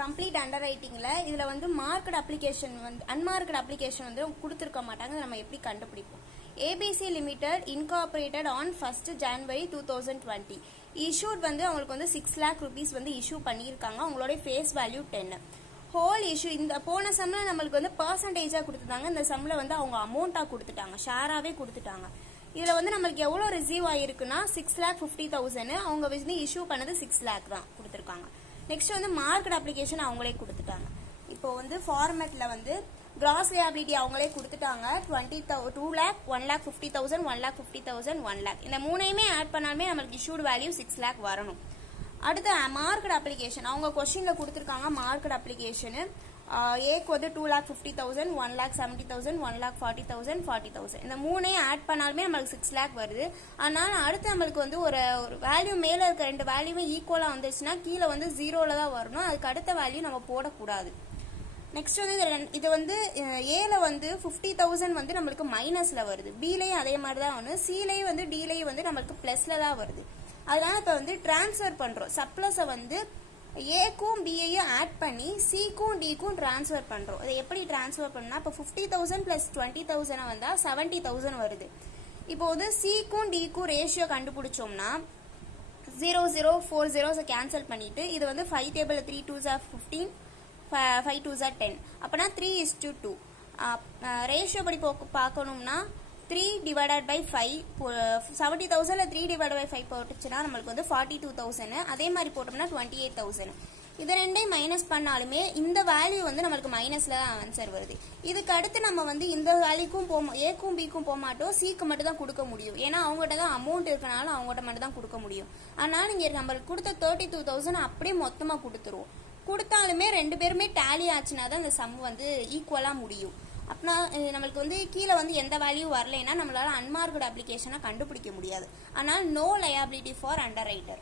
Complete under ரைட்டிங்கில் இதில் வந்து market application வந்து அன்மார்க்கெட் அப்ளிகேஷன் வந்து கொடுத்துருக்க மாட்டாங்க. நம்ம எப்படி கண்டுபிடிப்போம்? ABC limited incorporated on 1st January 2020 issued வந்து அவங்களுக்கு வந்து 6 lakh rupees வந்து இஷ்யூ பண்ணியிருக்காங்க. அவங்களோட ஃபேஸ் வேல்யூ 10. ஹோல் இஷ்யூ இந்த போன சம்மில் நம்மளுக்கு வந்து பர்சன்டேஜாக கொடுத்துட்டாங்க. இந்த சம்மில் வந்து அவங்க அமௌண்ட்டாக கொடுத்துட்டாங்க, ஷேராகவே கொடுத்துட்டாங்க. இதில் வந்து நம்மளுக்கு எவ்வளோ ரிசீவ் ஆகிருக்குன்னா 6,50,000. அவங்க வந்து இஷ்யூ பண்ணது 6 lakh தான் கொடுத்துருக்காங்க. நெக்ஸ்ட் வந்து மார்க்கெட் அப்ளிகேஷன் அவங்களே கொடுத்துட்டாங்க. இப்போ வந்து ஃபார்மேட்டில் வந்து கிராஸ் லியாபிலிட்டி அவங்களே கொடுத்துட்டாங்க. 2 lakh, 1,50,000, 1,50,000, 1 lakh. இந்த மூணையுமே ஆட் பண்ணாலுமே நம்மளுக்கு இஷ்யூட் வேல்யூ 6 lakh வரணும். அடுத்து மார்க்கெட் அப்ளிகேஷன் அவங்க கொஸ்டினில் கொடுத்துருக்காங்க. மார்க்கெட் அப்ளிகேஷனு ஏக்கு வந்து 2,50,000, 1,70,000, 1,40,000, 40,000. இந்த மூணையும் ஆட் பண்ணாலுமே நம்மளுக்கு 6 lakh வருது. அதனால அடுத்து நம்மளுக்கு வந்து ஒரு வேல்யூ மேலே இருக்க 2 வேல்யூமே ஈக்குவலாக வந்துச்சுன்னா கீழே வந்து 0ல் தான் வரணும். அதுக்கு அடுத்த வேல்யூ நம்ம போடக்கூடாது. நெக்ஸ்ட் வந்து இது வந்து ஏல வந்து 50,000 வந்து நம்மளுக்கு மைனஸில் வருது. பிலையும் அதே மாதிரி தான் ஒன்று, சிலையும் வந்து டிலையும் வந்து நம்மளுக்கு ப்ளஸில் தான் வருது. அதனால இப்போ வந்து டிரான்ஸ்ஃபர் பண்ணுறோம். சப்ளஸை வந்து ஏக்கும் பியையும் ஆட் பண்ணி சிக்கும் டிக்கும் டிரான்ஸ்ஃபர் பண்ணுறோம். அதை எப்படி டிரான்ஸ்ஃபர் பண்ணால் இப்போ 50,000 + 20,000 வந்தால் 70,000 வருது. இப்போ வந்து சிக்கும் டிக்கும் ரேஷியோ கண்டுபிடிச்சோம்னா 0, 0, 4 zeros கேன்சல் பண்ணிட்டு இது வந்து 5 table 3 2s are 15, 5 2s are 10. அப்போனா 3:2. ரேஷியோ படி பார்க்கணும்னா 3 divided by 5, 70,000 3 divided by 5 போட்டுச்சுன்னா நம்மளுக்கு வந்து 42,000. அதே மாதிரி போட்டோம்னா 28,000. இது ரெண்டையும் மைனஸ் பண்ணாலுமே இந்த வேல்யூ வந்து நம்மளுக்கு மைனஸில் ஆன்சர் வருது. இதுக்கு அடுத்து நம்ம வந்து இந்த வேல்யூக்கும் ஏக்கும் பிக்கும் போக மாட்டோம், சிக்கு மட்டும் தான் கொடுக்க முடியும். ஏன்னா அவங்ககிட்ட தான் அமௌண்ட் இருக்கனால அவங்ககிட்ட மட்டும் தான் கொடுக்க முடியும். அதனால இங்கே நம்மளுக்கு கொடுத்த 32,000 அப்படியே மொத்தமாக கொடுத்துருவோம். கொடுத்தாலுமே 2 பேருமே டேலி ஆச்சுன்னா தான் இந்த சம் வந்து ஈக்குவலாக முடியும். அப்படின்னா நம்மளுக்கு வந்து கீழே வந்து எந்த வேல்யூ வரலைன்னா நம்மளால அன்மார்க்கட் அப்ளிகேஷனை கண்டுபிடிக்க முடியாது. ஆனால் no liability for under writer.